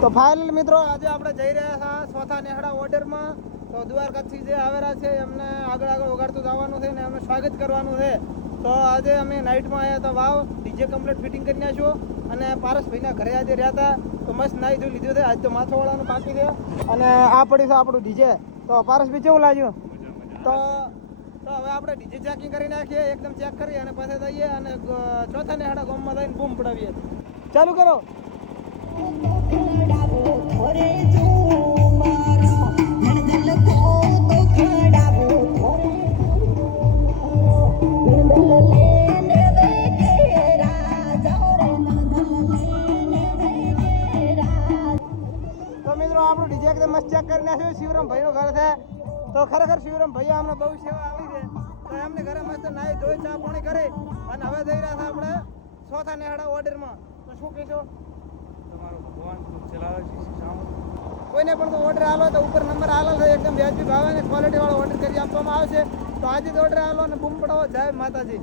તો ફાઇનલ મિત્રો આજે આપણે જઈ રહ્યા હતા ચોથા નેહડા ઓર્ડરમાં. તો દ્વારકાથી જે આવેલા છે એમને આગળ આગળ વગાડતું જવાનું છે ને એમને સ્વાગત કરવાનું છે. તો આજે અમે નાઇટમાં આવ્યા હતા વાવ ડીજે કમ્પ્લીટ ફિટિંગ કરી નાખ્યું અને પારસભાઈના ઘરે આજે રહ્યા હતા. તો મસ્ત નાઈ ધોઈ લીધું છે. આજ તો માથાવાળાનું બાકી છે અને આ પડી છે આપણું ડીજે. તો પારસભાઈ કેવું લાગ્યું? તો હવે આપણે ડીજે ચેકિંગ કરી નાખીએ, એકદમ ચેક કરીએ અને પછી જઈએ અને ચોથા નેહડા ગામમાં જઈને બૂમ પડાવીએ. ચાલુ કરો. આપણું ડીજે એકદમ મસ્ત ચેક કરી નાખ્યું. શિવરામ ભાઈનું ઘર છે. તો ખરેખર શિવરામ ભાઈ અમને બહુ સેવા આવી છે. તો એમને ઘરે મસ્ત નાહી ધોઈ ચા પાણી કરી અને હવે જઈ રહ્યા હતા આપણે ચોથા નેહડા ઓર્ડરમાં. તો શું કહેશો? તમારો ભગવાન ચલાવે છે. કોઈને પણ તો ઓર્ડર આલો તો ઉપર નંબર આલો છે, એકદમ વ્યાજબી ભાવે અને ક્વોલિટી વાળો ઓર્ડર કરી આપવામાં આવશે. તો આજે જ ઓર્ડર આલો અને બૂમ પડાવો. જય માતાજી.